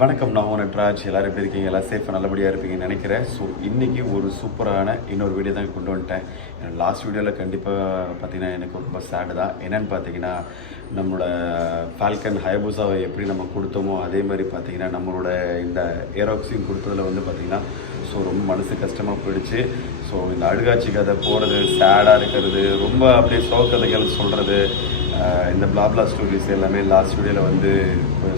வணக்கம், நான் நட்ராஜ். எல்லோரும் எப்படி இருக்கீங்க? எல்லாம் சேஃபாக நல்லபடியாக இருப்பீங்கன்னு நினைக்கிறேன். ஸோ இன்றைக்கி ஒரு சூப்பரான இன்னொரு வீடியோ தான் கொண்டு வந்துட்டேன். லாஸ்ட் வீடியோவில் கண்டிப்பாக பார்த்தீங்கன்னா எனக்கு ரொம்ப சேடு தான். என்னென்னு பார்த்தீங்கன்னா, நம்மளோட ஃபால்கன் ஹயபுசாவை எப்படி நம்ம கொடுத்தோமோ அதே மாதிரி பார்த்தீங்கன்னா நம்மளோட இந்த ஏரோக்ஸையும் கொடுத்ததில் வந்து பார்த்திங்கன்னா ரொம்ப மனசு கஷ்டமாக போயிடுச்சு. ஸோ இந்த அழுகாட்சி கதை போகிறது, சேடாக இருக்கிறது, ரொம்ப அப்படியே சோகதைகள் சொல்கிறது, இந்த பிளாப்லா ஸ்டோரிஸ் எல்லாமே லாஸ்ட் வீடியோவில் வந்து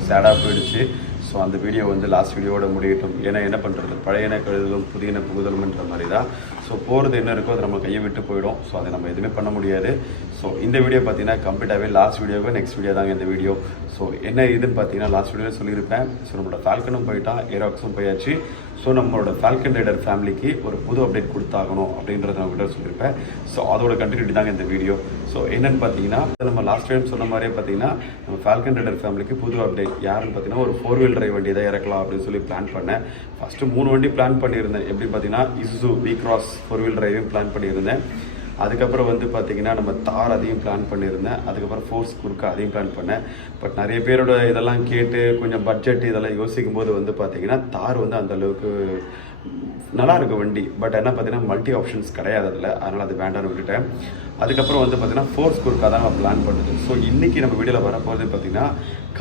சேடாக போயிடுச்சு. ஸோ அந்த வீடியோ வந்து லாஸ்ட் வீடியோவோட முடியட்டும். ஏன்னா என்ன பண்ணுறது, பழையன கழுதலும் புதியன புகுதலும்ன்ற மாதிரி தான். ஸோ போகிறது என்ன இருக்கோ அது நம்ம கையை விட்டு போயிடும். ஸோ அதை நம்ம எதுவுமே பண்ண முடியாது. ஸோ இந்த வீடியோ பார்த்தீங்கன்னா கம்ப்ளீட்டாகவே லாஸ்ட் வீடியோவே நெக்ஸ்ட் வீடியோ தாங்க இந்த வீடியோ. ஸோ என்ன இதுன்னு பார்த்தீங்கன்னா லாஸ்ட் வீடியோவில் சொல்லியிருப்பேன். ஸோ நம்மளோட ஃபால்கனும் போயிட்டான், ஏராக்ஸும் போயாச்சு. ஸோ நம்மளோட ஃபால்கன் ரைடர் ஃபேமிலிக்கு ஒரு புது அப்டேட் கொடுத்தாகணும் அப்படின்றத நான் வீடியோ சொல்லியிருப்பேன். ஸோ அதோட கண்டினியூட்டி தாங்க இந்த வீடியோ. ஸோ என்னென்னு பார்த்தீங்கன்னா, நம்ம லாஸ்ட் டைம் சொன்ன மாதிரியே பார்த்தீங்கன்னா நம்ம ஃபால்கன் ரைடர் ஃபேமிலிக்கு புது அப்டேட் யாருன்னு பார்த்தீங்கன்னா ஒரு 4-wheel drive வண்டி தான் இறக்கலாம் அப்படின்னு சொல்லி பிளான் பண்ணேன். ஃபஸ்ட்டு 3 வண்டி பிளான் பண்ணியிருந்தேன். எப்படி பார்த்தீங்கன்னா Isuzu V-Cross 4-wheel drive plan பண்ணியிருந்தேன். அதுக்கப்புறம் வந்து பார்த்திங்கன்னா நம்ம தார் அதையும் பிளான் பண்ணியிருந்தேன். அதுக்கப்புறம் ஃபோர்ஸ் குறுக்கா அதையும் பிளான் பண்ணேன். பட் நிறைய பேரோட இதெல்லாம் கேட்டு கொஞ்சம் பட்ஜெட் இதெல்லாம் யோசிக்கும் போது வந்து பார்த்திங்கன்னா தார் வந்து அந்தளவுக்கு நல்லா இருக்கும் வண்டி. பட் என்ன பார்த்தீங்கன்னா மல்டி ஆப்ஷன்ஸ் கிடையாது அதில், அதனால் அது வேண்டாம்னு விட்டுட்டேன். அதுக்கப்புறம் வந்து பார்த்திங்கன்னா ஃபோர்ஸ் குறுக்கா தான் நம்ம பிளான் பண்ணுறது. ஸோ இன்றைக்கி நம்ம வீடியோவில் வரப்போகிறது பார்த்திங்கன்னா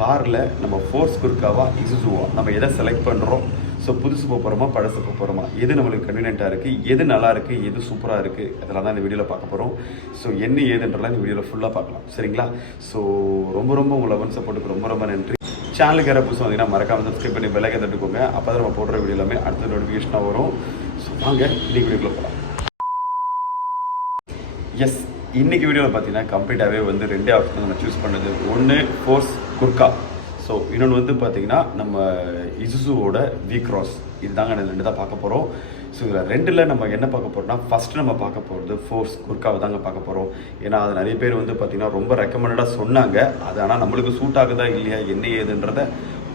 காரில் நம்ம ஃபோர்ஸ் குறுக்காவா இசுசுவா நம்ம எதை செலக்ட் பண்ணுறோம். ஸோ புதுசு போகிறோமா பழசு போகிறோமா, எது நம்மளுக்கு கன்வீனியண்ட்டாக இருக்குது, எது நல்லா இருக்குது, எது சூப்பராக இருக்குது, அதெல்லாம் தான் இந்த வீடியோவில் பார்க்க போகிறோம். ஸோ என்ன ஏதுன்றலாம் இந்த வீடியோவில் ஃபுல்லாக பார்க்கலாம், சரிங்களா? ஸோ ரொம்ப உங்கள் லவ் அண்ட் சப்போர்ட்டுக்கு ரொம்ப நன்றி. சேனலுக்கு யாராவது புதுசு வந்தீங்கன்னா மறக்காமல் சப்ஸ்கிரைப் பண்ணி பெல் ஐக்கன் தட்டுக்கோங்க. அப்போ தான் நம்ம போடுற வீடியோ எல்லாமே அடுத்த நோட்டிஃபிகேஷனாக வரும். ஸோ வாங்க இன்றைக்கி வீடியோக்குள்ளே போகலாம். எஸ், இன்றைக்கி வீடியோவில் பார்த்தீங்கன்னா கம்ப்ளீட்டாகவே வந்து 2 ஆப்ஷன் நம்ம சூஸ் பண்ணது. ஒன்று ஃபோர்ஸ் குர்கா, ஸோ இன்னொன்று வந்து பார்த்திங்கன்னா நம்ம இசுசுவோட V-Cross. இதுதாங்க நான் 2 தான் பார்க்க போகிறோம். ஸோ இதில் 2ல் நம்ம என்ன பார்க்க போகிறோம்னா, ஃபஸ்ட்டு நம்ம பார்க்க போகிறது ஃபோர்ஸ் குர்காவை தாங்க பார்க்க போகிறோம். ஏன்னா அது நிறைய பேர் வந்து பார்த்திங்கன்னா ரொம்ப ரெக்கமெண்டடாக சொன்னாங்க. அது ஆனால் நம்மளுக்கு சூட் ஆகுதா இல்லையா என்ன ஏதுன்றதை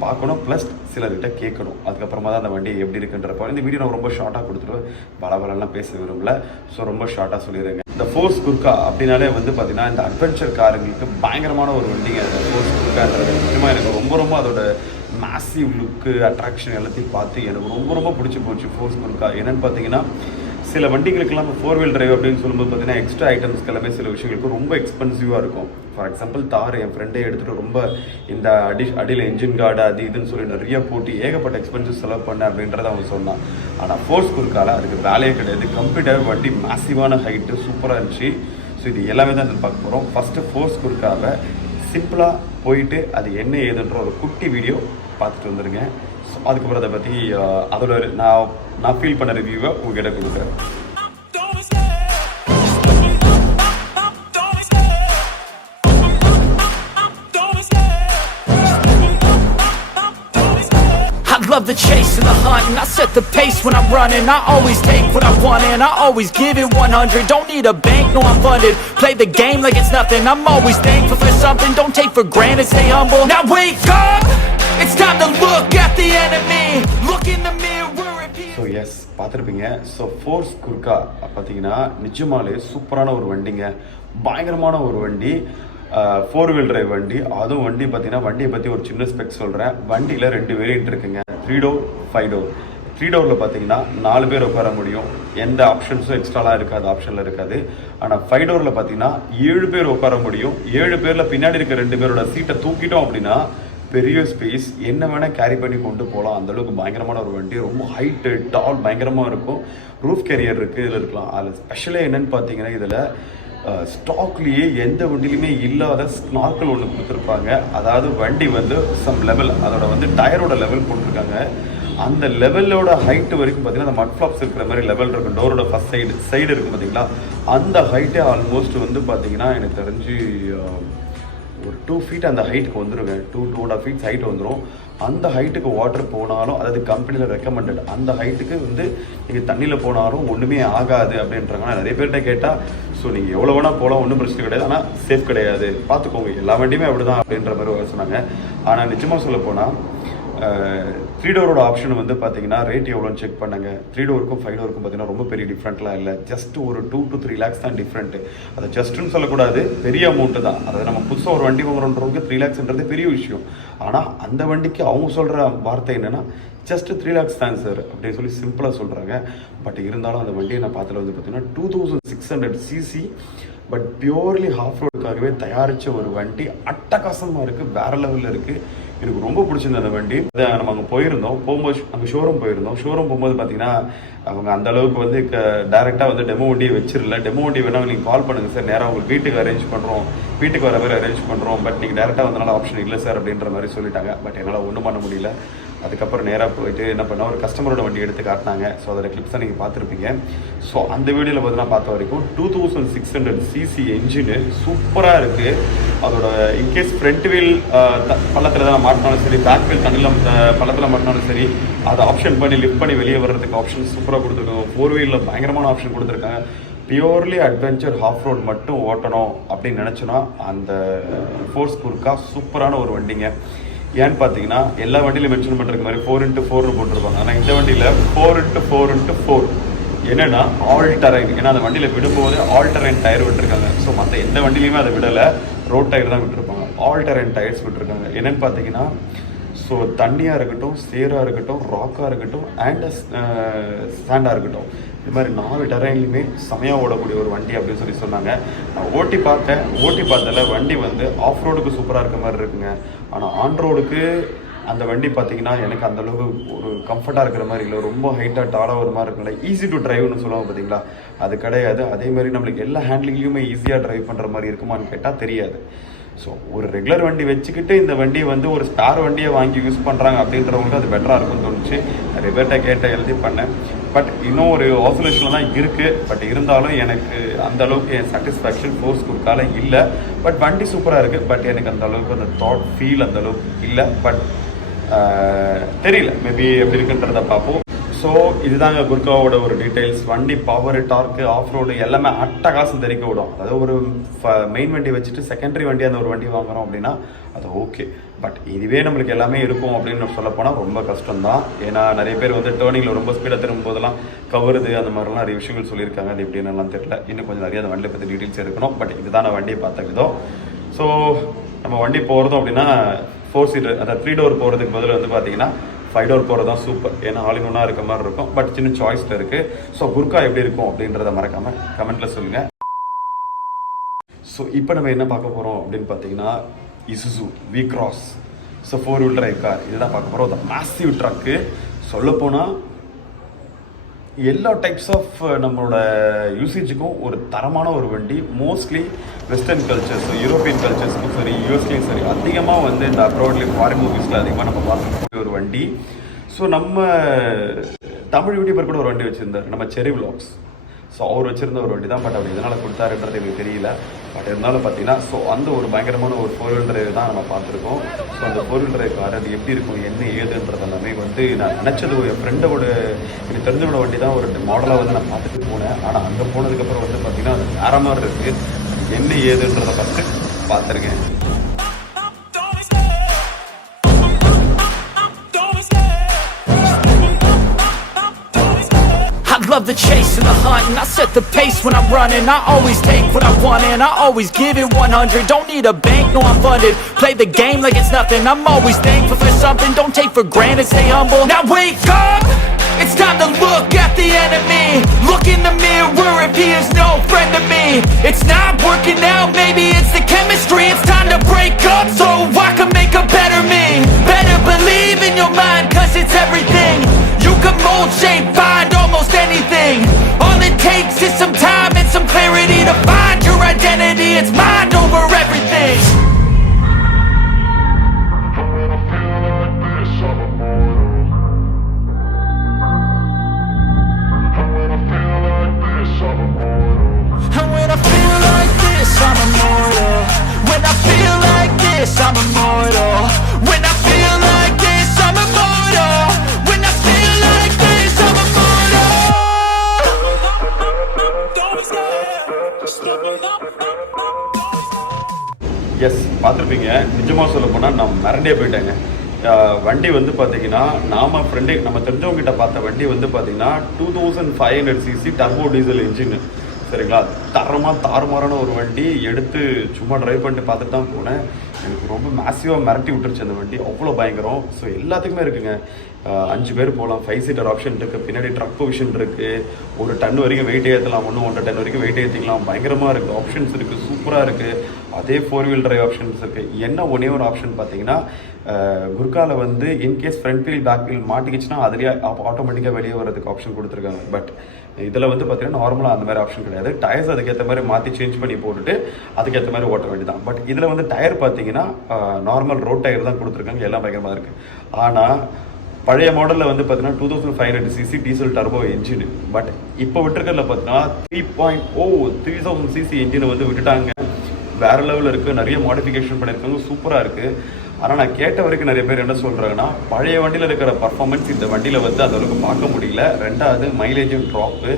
பார்க்கணும், ப்ளஸ் சிலர்கிட்ட கேட்கணும். அதுக்கப்புறமா தான் அந்த வண்டி எப்படி இருக்குன்றப்போ இந்த வீடியோ நான் ரொம்ப ஷார்ட்டாக கொடுத்துருவேன். பலபலெல்லாம் பேச விரும்பல. ஸோ ரொம்ப ஷார்ட்டாக சொல்லிடுங்க. இந்த ஃபோர்ஸ் குர்கா அப்படின்னாலே வந்து பார்த்திங்கன்னா இந்த அட்வென்ச்சர் காருங்களுக்கு பயங்கரமான ஒரு வண்டிங்க அந்த ஃபோர்ஸ் குர்கான்றது. முக்கியமாக எனக்கு ரொம்ப அதோட மேசிவ் லுக்கு, அட்ராக்ஷன் எல்லாத்தையும் பார்த்து எனக்கு ரொம்ப பிடிச்சி போச்சு ஃபோர்ஸ் குர்கா. என்னென்னு பார்த்தீங்கன்னா சில வண்டிகளுக்கெல்லாம் 4-wheel drive அப்படின்னு சொல்லும்போது பார்த்தீங்கன்னா எக்ஸ்ட்ரா ஐட்டம்ஸ்க்கு எல்லாமே சில விஷயங்களுக்கு ரொம்ப எக்ஸ்பென்சிவாக இருக்கும். ஃபார் எக்ஸாம்பிள் தார் என் ஃப்ரெண்டே எடுத்துகிட்டு ரொம்ப இந்த அடியில் என்ஜின் கார்டு அது இதுன்னு சொல்லி நிறைய போட்டு ஏகப்பட்ட எக்ஸ்பென்சிவ் செலவு பண்ணேன் அப்படின்றத அவங்க சொன்னான். ஆனால் ஃபோர்ஸ் குர்கால அதுக்கு வேலையே கிடையாது. கம்ப்ளீட்டாக வண்டி மேசிவான ஹைட்டு சூப்பராக இருந்துச்சு. ஸோ இது எல்லாமே தான் இதில் பார்க்க போகிறோம். ஃபஸ்ட்டு ஃபோர்ஸ் குர்காவை சிம்பிளாக போயிட்டு அது என்ன ஏதுன்ற ஒரு குட்டி வீடியோ பார்த்துட்டு வந்துடுங்க. ஸோ அதுக்கப்புறம் அதை பற்றி அதோட நான் ஃபீல் பண்ண ரிவ்யூவை உங்ககிட்ட கொடுக்குறேன். Love the chase and the hunt, and I set the pace when I'm running. I always take what I want and I always give it 100. Don't need a bank, no I'm funded. Play the game like it's nothing. I'm always thankful for something. Don't take for granted, stay humble. Now wake up, it's time to look at the enemy. Look in the mirror and be... So yes, பார்த்துருப்பீங்க. So force குர்கா பார்த்தீங்கன்னா நிஜமாலே சூப்பரான ஒரு வண்டிங்க, பயங்கரமான ஒரு வண்டி. 4-wheel drive வண்டி. அதுவும் வண்டி பார்த்தீங்கன்னா வண்டியை பற்றி ஒரு சின்ன ஸ்பெக் சொல்கிறேன். வண்டியில் 2 வேரியன்ட் இருக்குங்க, 3 door 5 door. 3 doorல பார்த்தீங்கன்னா 4 பேர் உட்கார முடியும். எந்த ஆப்ஷன்ஸும் எக்ஸ்ட்ராலாம் இருக்காது, ஆப்ஷனில் இருக்காது. ஆனால் 5 doorல பார்த்தீங்கன்னா 7 பேர் உட்கார முடியும். 7 பேரில் பின்னாடி இருக்க 2 பேரோட சீட்டை தூக்கிட்டோம் அப்படின்னா பெரிய ஸ்பேஸ், என்ன வேணால் கேரி பண்ணி கொண்டு போகலாம். அந்தளவுக்கு பயங்கரமான ஒரு வண்டி. ரொம்ப ஹைட்டு டால் பயங்கரமாக இருக்கும். ரூஃப் கேரியர் இருக்குது, இதில் இருக்கலாம். அதில் ஸ்பெஷலாக என்னென்னு பார்த்தீங்கன்னா இதில் ஸ்டாக்லேயே எந்த வண்டியிலுமே இல்லாத ஸ்னார்க்கல் ஒன்று கொடுத்துருப்பாங்க. அதாவது வண்டி வந்து சம் லெவல், அதோட வந்து டயரோட லெவல் போட்டிருக்காங்க. அந்த லெவலோட ஹைட்டு வரைக்கும் பார்த்தீங்கன்னா அந்த மட் ஃப்ளாப்ஸ் இருக்கிற மாதிரி லெவல் இருக்கும். டோரோட ஃபஸ்ட் சைடு இருக்குது பார்த்தீங்களா, அந்த ஹைட்டே ஆல்மோஸ்ட் வந்து பார்த்தீங்கன்னா எனக்கு தெரிஞ்சு ஒரு 2 feet அந்த ஹைட்டுக்கு வந்துடுங்க. 2.5 feet ஹைட் வந்துடும். அந்த ஹைட்டுக்கு வாட்டர் போனாலும், அதாவது கம்பெனியில் ரெக்கமெண்டட் அந்த ஹைட்டுக்கு வந்து நீங்கள் தண்ணியில் போனாலும் ஒன்றுமே ஆகாது அப்படின்றாங்க. ஆனால் நிறைய பேர்கிட்ட கேட்டால் ஸோ நீங்கள் எவ்வளோ வேணால் போகலாம், ஒன்றும் பிரச்சனை கிடையாது, ஆனால் சேஃப் கிடையாது, பார்த்துக்கோங்க, எல்லா வண்டியுமே அப்படி தான் அப்படின்ற மாதிரி சொன்னாங்க. ஆனால் நிஜமாக சொல்ல போனால் த்ரீ டோரோட ஆப்ஷன் வந்து பார்த்தீங்கன்னா ரேட் எவ்வளோன்னு செக் பண்ணாங்க. 3 டோருக்கும் 5 டோருக்கும் பார்த்தீங்கன்னா ரொம்ப பெரிய டிஃப்ரெண்ட்லாம் இல்லை. ஜஸ்ட் ஒரு 2 to 3 lakhs தான் டிஃப்ரெண்ட்டு. அதை ஜஸ்ட்டுன்னு சொல்லக்கூடாது, பெரிய அமௌண்ட்டு தான். அதாவது நம்ம புதுசாக ஒரு வண்டி வாங்குறோன்றவங்க 3 lakhsன்றது பெரிய விஷயம். ஆனால் அந்த வண்டிக்கு அவங்க சொல்கிற வார்த்தை என்னென்னா ஜஸ்ட் 3 lakhs தான் சார் அப்படின்னு சொல்லி சிம்பிளாக சொல்கிறாங்க. பட் இருந்தாலும் அந்த வண்டியை நான் பார்த்ததில் வந்து பார்த்தீங்கன்னா 2600 cc பட் பியூர்லி ஆஃப் ரோடுக்காகவே தயாரித்த ஒரு வண்டி. அட்டகாசமாக இருக்குது, வேறு லெவலில் இருக்குது. எனக்கு ரொம்ப பிடிச்சிருந்த அந்த வண்டி. நம்ம அங்கே போகும்போது அங்கே ஷோரூம் போகும்போது பார்த்தீங்கன்னா அவங்க அந்த அளவுக்கு வந்து டேரெக்டாக வந்து டெமோ வண்டியை வச்சிடல. டெமோ வண்டி வேணால் நீங்கள் கால் பண்ணுங்கள் சார், நேராக உங்களுக்கு வீட்டுக்கு அரேஞ்ச் பண்ணுறோம், வீட்டுக்கு வர மாதிரி அரேஞ்ச் பண்ணுறோம், பட் நீங்கள் டேரெக்டாக வந்தனால ஆப்ஷன் இல்லை சார் அப்படின்ற மாதிரி சொல்லிட்டாங்க. பட் என்னால் ஒன்றும் பண்ண முடியல. அதுக்கப்புறம் நேராக போயிட்டு என்ன பண்ணால் ஒரு கஸ்டமரோட வண்டி எடுத்து காட்டினாங்க. ஸோ அதோட கிளிப்ஸ் தான் நீங்கள் பார்த்துருப்பீங்க. ஸோ அந்த வீடியோவில் பார்த்தீங்கன்னா பார்த்த வரைக்கும் 2600 cc என்ஜினு சூப்பராக இருக்குது. அதோட இன்கேஸ் ஃப்ரண்ட் வீல் பள்ளத்தில் தான் மாட்டினாலும் சரி, பேக் வீல் தண்ணியில் பள்ளத்தில் மாட்டினாலும் சரி, அதை ஆப்ஷன் பண்ணி லிஃப்ட் பண்ணி வெளியே வர்றதுக்கு ஆப்ஷன் சூப்பராக கொடுத்துருக்காங்க. 4 வீலில் பயங்கரமான ஆப்ஷன் கொடுத்துருக்காங்க. பியூர்லி அட்வென்ச்சர் ஆஃப் ரோட் மட்டும் ஓட்டணும் அப்படின்னு நினச்சோன்னா அந்த ஃபோர்ஸ் குர்கா சூப்பரான ஒரு வண்டிங்க. ஏன்னு பார்த்தீங்கன்னா எல்லா வண்டியிலும் மென்ஷன் பண்ணுறது மாதிரி 4x4னு போட்டிருப்பாங்க. ஆனால் இந்த வண்டியில் 4x4x4 என்னென்னா ஆல் டெரைன். ஏன்னா அந்த வண்டியில் விடும்போது ஆல் டெரைன் டயர் விட்டுருக்காங்க. ஸோ மற்ற எந்த வண்டியிலையுமே அதை விடலை, ரோட் டயர் தான் விட்டுருப்பாங்க. ஆல் டெரைன் டயர்ஸ் விட்டுருக்காங்க. என்னென்னு பார்த்தீங்கன்னா ஸோ தண்ணியாக இருக்கட்டும், சேராக இருக்கட்டும், ராக்காக இருக்கட்டும், அண்ட் சாண்டாக இருக்கட்டும், இது மாதிரி 4 டெரைன்லையுமே செமையாக ஓடக்கூடிய ஒரு வண்டி அப்படின்னு சொல்லி சொன்னாங்க. நான் ஓட்டி பார்த்ததில் வண்டி வந்து ஆஃப் ரோடுக்கு சூப்பராக இருக்க மாதிரி இருக்குங்க. ஆனால் ஆன் ரோடுக்கு அந்த வண்டி பார்த்தீங்கன்னா எனக்கு அந்தளவுக்கு ஒரு கம்ஃபர்ட்டாக இருக்கிற மாதிரி இல்லை. ரொம்ப ஹைட்டாக டாலாக ஒரு மாதிரி இருக்குல்ல, ஈஸி டு டிரைவ்னு சொல்லுவாங்க பார்த்தீங்களா, அது கிடையாது. அதே மாதிரி நம்மளுக்கு எல்லா ஹேண்ட்லிங்லையுமே ஈஸியாக டிரைவ் பண்ணுற மாதிரி இருக்குமான்னு கேட்டால் தெரியாது. ஸோ ஒரு ரெகுலர் வண்டி வச்சுக்கிட்டு இந்த வண்டியை வந்து ஒரு ஸ்பேர் வண்டியை வாங்கி யூஸ் பண்ணுறாங்க அப்படின்றவங்களுக்கு அது பெட்டராக இருக்கும்னு தோணுச்சு. நிறைய பேர்கிட்ட கேட்ட எழுதி பண்ணேன். பட் இன்னும் ஒரு ஆசோலேஷனில் தான் இருக்குது. பட் இருந்தாலும் எனக்கு அந்த அளவுக்கு என் சாட்டிஸ்ஃபேக்ஷன் ஃபோர்ஸ் குர்கால இல்லை. பட் வண்டி சூப்பராக இருக்குது. பட் எனக்கு அந்த அளவுக்கு அந்த தாட் ஃபீல் அந்த அளவுக்கு இல்லை. பட் தெரியல, மேபி எப்படி இருக்குன்றதை பார்ப்போம். ஸோ இதுதாங்க குர்காவோட ஒரு டீட்டெயில்ஸ். வண்டி பவர், டார்க்கு, ஆஃப் ரோடு எல்லாமே அட்டகாசம் தெரிவிக்க விடும். அதாவது ஒரு மெயின் வண்டி வச்சுட்டு செகண்டரி வண்டி அந்த ஒரு வண்டி வாங்குறோம் அப்படின்னா அது ஓகே. பட் இதுவே நம்மளுக்கு எல்லாமே இருக்கும் அப்படின்னு சொல்லப்போனால் ரொம்ப கஷ்டம்தான். ஏன்னா நிறைய பேர் வந்து டேர்னிங்கில் ரொம்ப ஸ்பீடாக திரும்பும் போதெல்லாம் கவருது, அந்த மாதிரிலாம் நிறைய விஷயங்கள் சொல்லியிருக்காங்க. அது எப்படின்னு தெரியல. இன்னும் கொஞ்சம் நிறைய அந்த வண்டியை பற்றி டீட்டெயில்ஸ் எடுக்கணும். பட் இதுதான் நான் வண்டியை பார்த்த விதம். ஸோ நம்ம வண்டி போகிறதும் அப்படின்னா 4 சீட்டர், அந்த 3 டோர் போகிறதுக்கு பதில் வந்து பார்த்தீங்கன்னா 5 டோர் போகிறது தான் சூப்பர். ஏன்னா ஆல் ஒன்றா இருக்க மாதிரி இருக்கும். பட் சின்ன சாய்ஸில் இருக்குது. ஸோ குர்கா எப்படி இருக்கும் அப்படின்றத மறக்காமல் கமெண்ட்டில் சொல்லுங்கள். ஸோ இப்போ நம்ம என்ன பார்க்க போகிறோம் அப்படின்னு பார்த்தீங்கன்னா Isuzu V-Cross. So 4-wheel drive car இதுதான் பார்க்க போகிறோம். ஒரு மேசிவ் ட்ரக்கு. சொல்லப்போனால் எல்லா டைப்ஸ் ஆஃப் நம்மளோட யூசேஜுக்கும் ஒரு தரமான ஒரு வண்டி. மோஸ்ட்லி வெஸ்டர்ன் கல்ச்சர்ஸ், யூரோப்பியன் கல்ச்சர்ஸ்க்கும் சரி, யூஎஸ்லேயும் சரி, அதிகமாக வந்து இந்த அப்ராட்லேயும் ஃபாரின் மூவிஸில் அதிகமாக நம்ம பார்க்கக்கூடிய ஒரு வண்டி. ஸோ நம்ம தமிழ் யூடியூபர் கூட ஒரு வண்டி வச்சுருந்தார், நம்ம செரி விலாக்ஸ். ஸோ அவர் வச்சுருந்த ஒரு வண்டி தான். பட் அவர் எதனால் கொடுத்தாருன்றது எனக்கு தெரியல. பட் இருந்தாலும் பார்த்தீங்கன்னா ஸோ அந்த ஒரு பயங்கரமான ஒரு 4-wheel drive தான் நம்ம பார்த்துருக்கோம். ஸோ அந்த 4-wheel drive கார் அது எப்படி இருக்கும், என்ன ஏதுன்றது எல்லாமே வந்து நான் நினச்சது என் ஃப்ரெண்டோட எனக்கு தெரிஞ்சவோட வண்டி தான் ஒரு மாடலாக வந்து நான் பார்த்துட்டு போனேன். ஆனால் அங்கே போனதுக்கப்புறம் வந்து பார்த்தீங்கன்னா அது வேற மாதிரி இருக்குது. என்ன ஏதுன்றதை ஃபஸ்ட்டு பார்த்துருக்கேன். I love the chase and the hunt, and I set the pace when I'm running. I always take what I want and I always give it 100. Don't need a bank, no I'm funded. Play the game like it's nothing. I'm always thankful for something. Don't take for granted, stay humble. Now wake up, it's time to look at the enemy. Look in the mirror if he is no friend to me. It's not working out, maybe it's the chemistry. It's time to break up so I can make a better me. Better believe in your mind, cause it's everything. You can mold, shape, find almost anything. All it takes is some time and some clarity to find your identity. It's mind over everything. And when I feel like this, I'm immortal. When I feel like this, I'm immortal. When I feel like this, I'm immortal. When I feel like this, I'm immortal. Don't be scared, just step it up. Yes, பார்த்துருப்பீங்க. நிஜமாக சொல்ல போனால் நான் மறந்தே போயிட்டேங்க. வண்டி வந்து பார்த்தீங்கன்னா நம்ம தெரிஞ்சவங்ககிட்ட பார்த்த வண்டி வந்து பார்த்தீங்கன்னா 2500 cc டர்போ டீசல் இன்ஜின். சரிங்களா, தாறுமாறான ஒரு வண்டி. எடுத்து சும்மா ட்ரைவ் பண்ணிட்டு பார்த்துட்டு தான் போனேன். எனக்கு ரொம்ப மேசிவாக மிரட்டி விட்டுருச்சு அந்த வண்டி, அவ்வளோ பயங்கரம். ஸோ எல்லாத்துக்குமே இருக்குங்க. 5 பேர் போகலாம், 5 சீட்டர் ஆப்ஷன் இருக்குது, பின்னாடி ட்ரக் பொசிஷன் இருக்குது, 1 டன் வரைக்கும் வெயிட் ஏற்றலாம், 1.5 டன் வரைக்கும் வெயிட் ஏற்றிக்கலாம். பயங்கரமாக இருக்குது, ஆப்ஷன்ஸ் இருக்குது, சூப்பராக இருக்குது. அதே 4 வீல் டிரைவ் ஆப்ஷன்ஸ் இருக்குது. என்ன ஒரே ஒரு ஆப்ஷன் பார்த்தீங்கன்னா, குர்காவில் வந்து in case front wheel back wheel மாட்டிக்கிச்சுன்னா அதுலேயே ஆட்டோமேட்டிக்காக வெளியே வரதுக்கு ஆப்ஷன் கொடுத்துருக்காங்க. பட் இதில் வந்து பார்த்தீங்கன்னா நார்மலாக அந்த மாதிரி ஆப்ஷன் கிடையாது. டயர்ஸ் அதுக்கேற்ற மாதிரி மாற்றி சேஞ்ச் பண்ணி போட்டுட்டு அதுக்கேற்ற மாதிரி ஓட்ட வேண்டியதான். பட் இதில் வந்து டயர் பார்த்தீங்கன்னா நார்மல் ரோட் டயர் தான் கொடுத்துருக்காங்க, எல்லாம் பயங்கரமாக இருக்குது. ஆனால் பழைய மாடலில் வந்து பார்த்தீங்கன்னா 2500 cc diesel turbo engine. But இப்போ விட்டுருக்கிறதுல பார்த்தீங்கன்னா 3000 cc இன்ஜினை வந்து விட்டுட்டாங்க. வேறு லெவலில் இருக்குது, நிறைய மாடிஃபிகேஷன் பண்ணியிருக்காங்க, சூப்பராக இருக்குது. ஆனால் நான் கேட்ட வரைக்கும் நிறைய பேர் என்ன சொல்கிறாங்கன்னா, பழைய வண்டியில் இருக்கிற பர்ஃபார்மன்ஸ் இந்த வண்டியில் வந்து அந்தளவுக்கு பார்க்க முடியல. ரெண்டாவது மைலேஜும் ட்ராப்பு,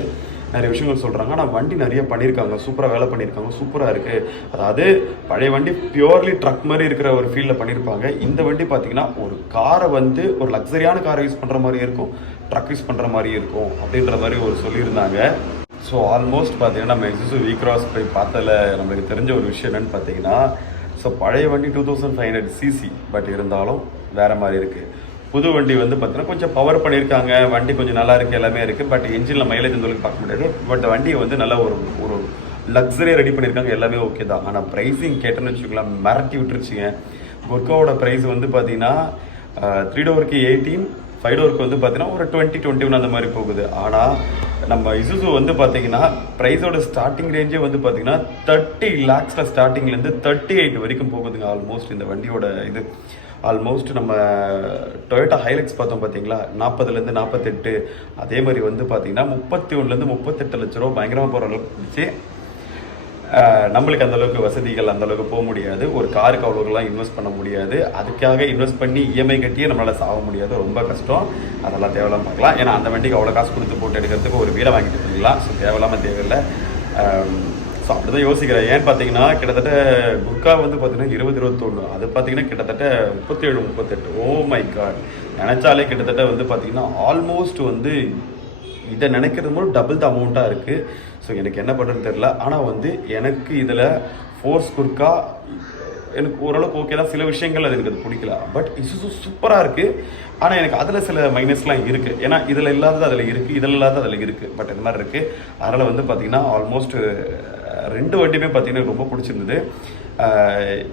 நிறைய விஷயங்கள் சொல்கிறாங்க. ஆனால் வண்டி நிறைய பண்ணியிருக்காங்க, சூப்பராக வேலை பண்ணியிருக்காங்க, சூப்பராக இருக்குது. அதாவது பழைய வண்டி பியூர்லி ட்ரக் மாதிரி இருக்கிற ஒரு ஃபீல்டில் பண்ணியிருப்பாங்க. இந்த வண்டி பார்த்தீங்கன்னா ஒரு காரை வந்து ஒரு லக்ஸரியான காரை யூஸ் பண்ணுற மாதிரி இருக்கும், ட்ரக் யூஸ் பண்ணுற மாதிரி இருக்கும் அப்படின்ற மாதிரி ஒரு சொல்லியிருந்தாங்க. ஸோ ஆல்மோஸ்ட் பார்த்தீங்கன்னா நம்ம இசுசு V-Cross போய் பார்த்ததில் நம்மளுக்கு தெரிஞ்ச ஒரு விஷயம் என்னென்னு பார்த்தீங்கன்னா, ஸோ பழைய வண்டி 2500 cc, பட் இருந்தாலும் வேறு மாதிரி இருக்குது. புது வண்டி வந்து பார்த்தீங்கன்னா கொஞ்சம் பவர் பண்ணியிருக்காங்க, வண்டி கொஞ்சம் நல்லா இருக்குது, எல்லாமே இருக்குது. பட் என்ஜினில் மைலேஜ் இந்த பார்க்க முடியாது. பட் வண்டியை வந்து நல்லா ஒரு லக்ஸரியாக ரெடி பண்ணியிருக்காங்க, எல்லாமே ஓகே தான். ஆனால் ப்ரைஸிங் கேட்டேன்னு வச்சுக்கலாம், மிரட்டி விட்டுருச்சுங்க. குர்காவோட ப்ரைஸ் வந்து பார்த்தீங்கன்னா 3 டோருக்கு 18, 5 டோருக்கு வந்து பார்த்தீங்கன்னா ஒரு 20-21 அந்த மாதிரி போகுது. ஆனால் நம்ம இசுசு வந்து பார்த்தீங்கன்னா ப்ரைஸோட ஸ்டார்டிங் ரேஞ்சே வந்து பார்த்தீங்கன்னா 30 lakhs ஸ்டார்டிங்லேருந்து 38 வரைக்கும் போகுதுங்க. ஆல்மோஸ்ட் இந்த வண்டியோட இது ஆல்மோஸ்ட் நம்ம டொயோட்டா ஹைலக்ஸ் பார்த்தோம் பார்த்தீங்களா, 40லேருந்து 48. அதே மாதிரி வந்து பார்த்தீங்கன்னா 31லேருந்து 38 லட்ச ரூபா பயங்கரமாக போகிற அளவுக்கு இருந்துச்சு. நம்மளுக்கு அந்தளவுக்கு வசதிகள் அந்தளவுக்கு போக முடியாது, ஒரு காருக்கு அவ்வளோக்கெல்லாம் இன்வெஸ்ட் பண்ண முடியாது. அதுக்காக இன்வெஸ்ட் பண்ணி இஎம்ஐ கட்டியே நம்மளால் சாக முடியாது, ரொம்ப கஷ்டம். அதெல்லாம் தேவையில்லாம பார்க்கலாம். ஏன்னா அந்த வண்டிக்கு அவ்வளோ காசு கொடுத்து போட்டு எடுக்கிறதுக்கு ஒரு வீடை வாங்கிட்டு போயிடலாம். ஸோ தேவையில்லாமல் தேவையில்லை. ஸோ அப்படி தான் யோசிக்கிறேன். ஏன்னு பார்த்தீங்கன்னா கிட்டத்தட்ட குர்கா வந்து பார்த்தீங்கன்னா 20-21, அது பார்த்தீங்கன்னா கிட்டத்தட்ட 37-38. ஓ மை காட், நினச்சாலே கிட்டத்தட்ட வந்து பார்த்தீங்கன்னா ஆல்மோஸ்ட் வந்து இதை நினைக்கிறது போது டபுள் த அமௌண்ட்டாக இருக்குது. ஸோ எனக்கு என்ன பண்ணுறதுன்னு தெரில. ஆனால் வந்து எனக்கு இதில் ஃபோர்ஸ் குர்கா எனக்கு ஓரளவுக்கு ஓகே தான். சில விஷயங்கள் அது எனக்கு அது பிடிக்கல. பட் இசுசு சூப்பராக இருக்குது. ஆனால் எனக்கு அதில் சில மைனஸ்லாம் இருக்குது. ஏன்னா இதில் இல்லாதது அதில் இருக்குது, இதில் இல்லாதது அதில் இருக்குது. பட் இந்த மாதிரி இருக்குது. அதனால் வந்து பார்த்திங்கன்னா ஆல்மோஸ்ட் 2 வண்டியுமே பார்த்திங்கன்னா ரொம்ப பிடிச்சிருந்தது.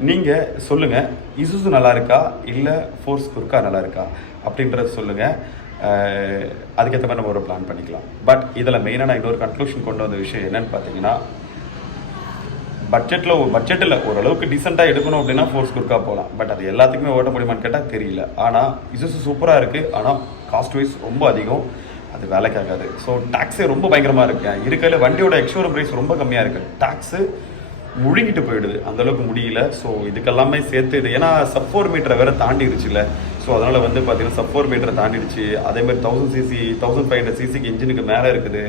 நீங்கள் சொல்லுங்கள், இசுசு நல்லா இருக்கா இல்லை ஃபோர்ஸ் குர்கா நல்லா இருக்கா அப்படின்றத சொல்லுங்கள். அதுக்கேற்ற மாதிரி நம்ம ஒரு பிளான் பண்ணிக்கலாம். பட் இதில் மெயினாக நான் இன்னொரு கன்க்ளூஷன் கொண்டு வந்த விஷயம் என்னென்னு பார்த்தீங்கன்னா, பட்ஜெட்டில் ஓரளவுக்கு டீசெண்டாக எடுக்கணும் அப்படின்னா ஃபோர்ஸ் குர்கா போகலாம். பட் அது எல்லாத்துக்குமே ஓட்ட முடியுமான்னு கேட்டால் தெரியல. ஆனால் இசுசு சூப்பராக இருக்குது. ஆனால் காஸ்ட் வைஸ் ரொம்ப அதிகம், அது வேலைக்கு ஆகாது. ஸோ டாக்ஸே ரொம்ப பயங்கரமாக இருக்குது. இருக்கிறதுல வண்டியோட எக்ஸ்ஷோரூம் ப்ரைஸ் ரொம்ப கம்மியாக இருக்குது, டாக்ஸு முழுங்கிட்டு போயிடுது, அந்தளவுக்கு முடியல. ஸோ இதுக்கெல்லாமே சேர்த்து இது ஏன்னா சப் 4 மீட்டரை வேறு தாண்டிடுச்சுல. ஸோ அதனால் வந்து பார்த்தீங்கன்னா சப் 4 மீட்டரை தாண்டிடுச்சு. அதேமாதிரி 1000 cc 1500 cc இன்ஜினுக்கு மேலே இருக்குது.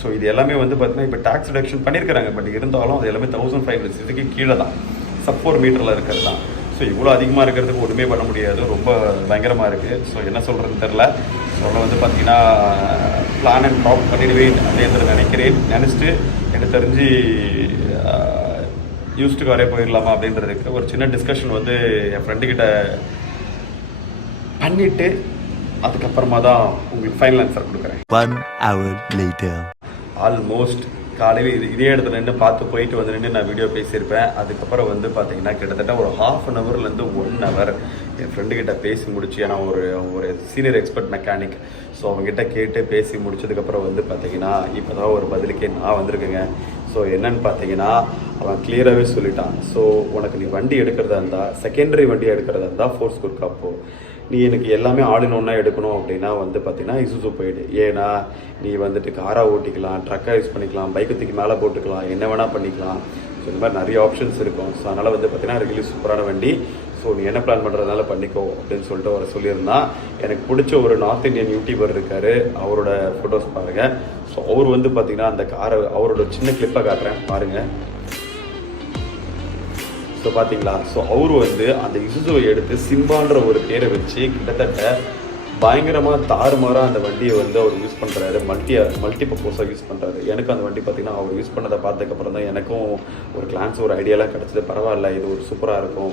ஸோ இது எல்லாமே வந்து பார்த்தீங்கன்னா இப்போ டாக்ஸ் ரிடக்ஷன் பண்ணியிருக்கிறாங்க. பட் இருந்தாலும் அது எல்லாமே 1500 cc கீழே தான், சப் 4 மீட்டரில் இருக்கிறது தான். ஸோ இவ்வளோ அதிகமாக இருக்கிறதுக்கு ஒன்றுமே பண்ண முடியாது, ரொம்ப பயங்கரமாக இருக்குது. ஸோ என்ன சொல்கிறதுன்னு தெரில. ஸோ அதில் வந்து பார்த்தீங்கன்னா பிளான் அண்ட் ட்ராப் பண்ணிடுவேன் அப்படின்றது நினச்சிட்டு எனக்கு தெரிஞ்சு யூஸ்டு காரே போயிடலாமா அப்படின்றதுக்கு ஒரு சின்ன டிஸ்கஷன் வந்து என் ஃப்ரெண்டுக்கிட்ட பண்ணிவிட்டு அதுக்கப்புறமா தான் உங்களுக்கு ஃபைனல் ஆன்சர் கொடுக்குறேன். 1 hour later. ஆல்மோஸ்ட் காலையில் இதே இடத்துல நின்று பார்த்து போயிட்டு வந்து நின்று நான் வீடியோ பேசியிருப்பேன். அதுக்கப்புறம் வந்து பார்த்தீங்கன்னா கிட்டத்தட்ட ஒரு 1/2 hourலேருந்து 1 hour என் ஃப்ரெண்டுக்கிட்ட பேசி முடிச்சு. ஏன்னா ஒரு சீனியர் எக்ஸ்பர்ட் மெக்கானிக். ஸோ அவங்ககிட்ட கேட்டு பேசி முடிச்சதுக்கப்புறம் வந்து பார்த்தீங்கன்னா இப்போ தான் ஒரு பதிலுக்கே நான் வந்திருக்கேங்க. ஸோ என்னன்னு பார்த்தீங்கன்னா அவன் கிளியராகவே சொல்லிட்டான். ஸோ உனக்கு நீ வண்டி எடுக்கிறதா இருந்தால், செகண்டரி வண்டி எடுக்கிறதா இருந்தால் ஃபோர்ஸ் குர்கா போ. நீ எனக்கு எல்லாமே ஆல் இன் ஒன்றா எடுக்கணும் அப்படின்னா வந்து பார்த்தீங்கன்னா இசுசு போயிடு. ஏன்னா நீ வந்துட்டு காராக ஓட்டிக்கலாம், ட்ரக்காக யூஸ் பண்ணிக்கலாம், பைக்கு தூக்கி மேலே போட்டுக்கலாம், என்ன வேணால் பண்ணிக்கலாம். ஸோ இந்த மாதிரி நிறைய ஆப்ஷன்ஸ் இருக்கும். ஸோ அதனால் வந்து பார்த்தீங்கன்னா ரியலி சூப்பரான வண்டி. ஸோ நீ என்ன பிளான் பண்ணுறதுனால பண்ணிக்கோ அப்படின்னு சொல்லிட்டு அவர் சொல்லியிருந்தான். எனக்கு பிடிச்ச ஒரு நார்த் இந்தியன் யூடியூபர் இருக்கார், அவரோட ஃபோட்டோஸ் பாருங்கள். ஸோ அவர் வந்து பார்த்தீங்கன்னா அந்த காரை அவரோட சின்ன கிளிப்பை காட்டுறேன் பாருங்கள். ஸோ பார்த்தீங்களா, ஸோ அவர் வந்து அந்த இசுசுவை எடுத்து சிம்பான்ற ஒரு பேரை வச்சு கிட்டத்தட்ட பயங்கரமாக தாறுமாறாக அந்த வண்டியை வந்து அவர் யூஸ் பண்ணுறாரு, மல்டி பர்பஸாக யூஸ் பண்ணுறாரு. எனக்கு அந்த வண்டி பார்த்திங்கன்னா அவர் யூஸ் பண்ணதை பார்த்ததுக்கப்புறம் தான் எனக்கும் ஒரு கிளான்ஸ் ஒரு ஐடியாலாம் கிடச்சிது. பரவாயில்ல, இது ஒரு சூப்பராக இருக்கும்,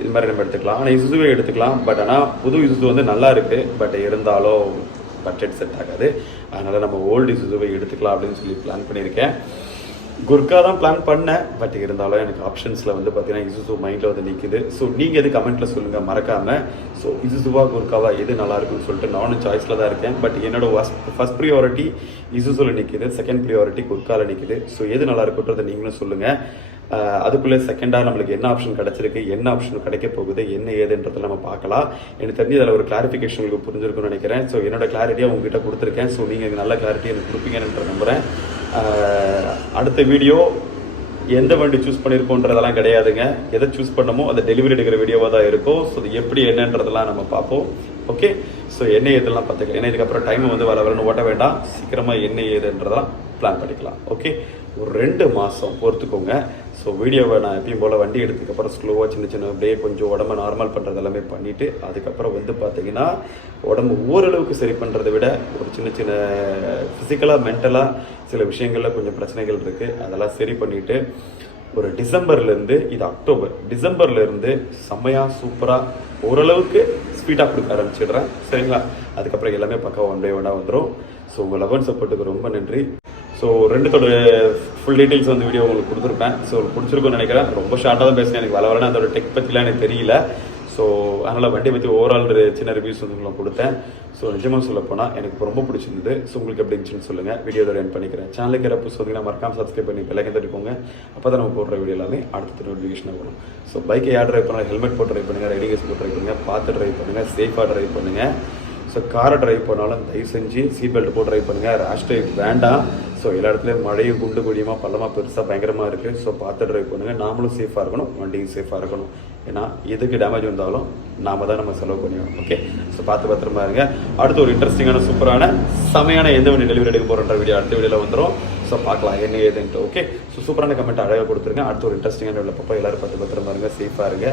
இது மாதிரி நம்ம எடுத்துக்கலாம். ஆனால் இசுசுவே எடுத்துக்கலாம். பட் ஆனால் புது இசுசு வந்து நல்லா இருக்குது. பட் இருந்தாலும் பட்ஜெட் செட் ஆகாது. அதனால் நம்ம ஓல்டு இசுசுவை எடுத்துக்கலாம் அப்படின்னு சொல்லி பிளான் பண்ணியிருக்கேன். குர்கா தான் பிளான் பண்ணேன். பட் இருந்தாலும் எனக்கு ஆப்ஷன்ஸில் வந்து பார்த்தீங்கன்னா இசுசு மைண்டில் வந்து நிற்குது. ஸோ நீங்கள் எது கமெண்ட்டில் சொல்லுங்கள் மறக்காமல். ஸோ இசுசுவா குர்காவா எது நல்லா இருக்குன்னு சொல்லிட்டு நானும் சாய்ஸில் தான் இருக்கேன். பட் என்னோட ஃபஸ்ட் ப்ரியாரிட்டி இசுசுவில் நிற்குது, செகண்ட் ப்ரியாரிட்டி குர்காவில் நிற்குது. ஸோ எது நல்லா இருக்குன்றதை நீங்களும் சொல்லுங்கள். அதுக்குள்ளே செகண்டாக நம்மளுக்கு என்ன ஆப்ஷன் கிடச்சிருக்கு, என்ன ஆப்ஷன் கிடைக்க போகுது, என்ன ஏதுன்றதில் நம்ம பார்க்கலாம். எனக்கு தெரிஞ்சு அதில் ஒரு கிளாரிஃபிகேஷன் உங்களுக்கு புரிஞ்சிருக்குன்னு நினைக்கிறேன். ஸோ என்னோட கிளாரிட்டியாக உங்ககிட்ட கொடுத்துருக்கேன். ஸோ நீங்கள் எனக்கு நல்ல கிளாரிட்டி எனக்கு கொடுப்பீங்கன்னு நம்புகிறேன். அடுத்த வீடியோ எந்த வண்டி சூஸ் பண்ணியிருக்கோன்றதெல்லாம் கிடையாதுங்க. எதை சூஸ் பண்ணமோ அதை டெலிவரி எடுக்கிற வீடியோவாக தான் இருக்கும். ஸோ அது எப்படி என்னன்றதெல்லாம் நம்ம பார்ப்போம். ஓகே, ஸோ என்ன ஏதெல்லாம் பார்த்துக்கலாம். ஏன்னா இதுக்கப்புறம் டைம் வந்து வரன்னு ஓட்ட வேண்டாம். சீக்கிரமாக என்ன ஏதுன்றதெல்லாம் பிளான் பண்ணிக்கலாம். ஓகே, ஒரு 2 மாதம் பொறுத்துக்கோங்க. ஸோ வீடியோவை நான் எப்பயும் போல் வண்டி எடுத்ததுக்கப்புறம் ஸ்லோவாக சின்ன அப்படியே கொஞ்சம் உடம்பை நார்மல் பண்ணுறது எல்லாமே பண்ணிவிட்டு அதுக்கப்புறம் வந்து பார்த்தீங்கன்னா உடம்பு ஓரளவுக்கு சரி பண்ணுறதை விட ஒரு சின்ன ஃபிசிக்கலாக மென்டலாக சில விஷயங்களில் கொஞ்சம் பிரச்சனைகள் இருக்குது. அதெல்லாம் சரி பண்ணிவிட்டு ஒரு டிசம்பர்லேருந்து, இது அக்டோபர், டிசம்பர்லேருந்து செம்மையாக சூப்பராக ஓரளவுக்கு ஸ்பீடாக கொடுக்க ஆரம்பிச்சிடுறேன். சரிங்களா? அதுக்கப்புறம் எல்லாமே பக்கம் ஒன் பை ஒன்னாக வந்துடும். ஸோ உங்கள் லவ் அண்ட் சப்போர்ட்டுக்கு ரொம்ப நன்றி. ஸோ 2தோட ஃபுல் டீட்டெயில்ஸ் வந்து வீடியோ உங்களுக்கு கொடுத்துருப்பேன். ஸோ பிடிச்சிருக்குன்னு நினைக்கிறேன். ரொம்ப ஷார்ட்டாக தான் பேசுகிறேன். எனக்கு வரேன் அதோட டெக் பற்றிலாம் எனக்கு தெரியல. ஸோ அதனால் வண்டியை பற்றி ஓவரால் சின்ன ரிவ்யூஸ் வந்து உங்களுக்கு கொடுத்தேன். ஸோ நிஜமாக சொல்ல போனால் எனக்கு ரொம்ப பிடிச்சிருந்தது. ஸோ உங்களுக்கு எப்படி இருந்துச்சுன்னு சொல்லுங்கள். வீடியோவில் என் பண்ணிக்கிறேன். சேனலுக்கு யாராவது புதுசாக மறக்காமல் சப்ஸ்கிரைப் பண்ணி பெல்லைக்கன் தட்டிக்கோங்க. அப்போ தான் நம்ம போடுற வீடியோ எல்லாமே அடுத்த நோட்டிஃபிகேஷனாக வரும். ஸோ பைக்கை யார் ட்ரைவ் பண்ணால் ஹெல்மெட் போட்டு ட்ரைவ் பண்ணுங்கள், ரைடிங் போட்டு ட்ரைவ் பண்ணுங்கள், பார்த்து ட்ரைவ் பண்ணுங்கள், சேஃபாக ட்ரைவ் பண்ணுங்கள். ஸோ காரை ட்ரைவ் பண்ணாலும் தயவு செஞ்சு சீட் பெல்ட் போட்டு ட்ரைவ் பண்ணுங்கள். ரேஷ் ட்ரைவ் வேண்டாம். ஸோ எல்லா இடத்துலையும் மழையும் குண்டு குழியமாக பள்ளமாக பெருசாக பயங்கரமாக இருக்குது. ஸோ பார்த்து ட்ரைவ் பண்ணுங்கள். நாமளும் சேஃபாக இருக்கணும், வண்டியும் சேஃபாக இருக்கணும். ஏன்னா எதுக்கு டேமேஜ் வந்தாலும் நாம தான் நம்ம செலவு பண்ணிடணும். ஓகே, ஸோ பார்த்து பத்திரமா இருங்க. அடுத்து ஒரு இன்ட்ரெஸ்டிங்கான சூப்பரான செமையான எந்த வண்டி டெலிவரி எடுக்க போகிறன்ற வீடியோ அடுத்த வீடியோவில் வந்துடும். ஸோ பார்க்கலாம் என்ன ஏதுன்ட்டு. ஓகே, ஸோ சூப்பரான கமெண்ட் அழகாக கொடுத்துருங்க. அடுத்து ஒரு இன்ட்ரெஸ்டிங்கான வீடியோ பார்ப்போம். எல்லாரும் பார்த்து பத்திரமா இருங்க, சேஃபாக இருங்க.